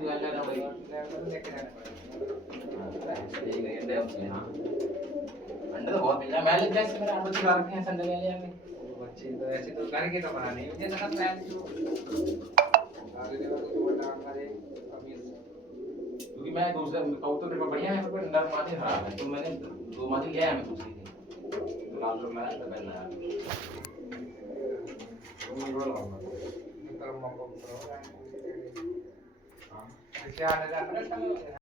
juga ada भाई लेके जाना पड़ेगा। सही है ये उसमें हाँ अंडा तो बहुत मिला मैं लेके ऐसे मेरे आप बच्चे रखे हैं संडे ले लिया मैं बच्चे तो ऐसे तो घर की तो बनानी है मुझे लगा मैं जो आगे देखो तो बड़ा हमारे अभी क्योंकि मैं दूसरा कबूतर मेरे पास बढ़िया है पर अंडा मादी खराब है तो मैंने दो मादी लिया है मैं दूसरी थी तो लाल रंग लाया था पहनना है तो मैं बोला तो मौका करो हाँ क्या आ रहा है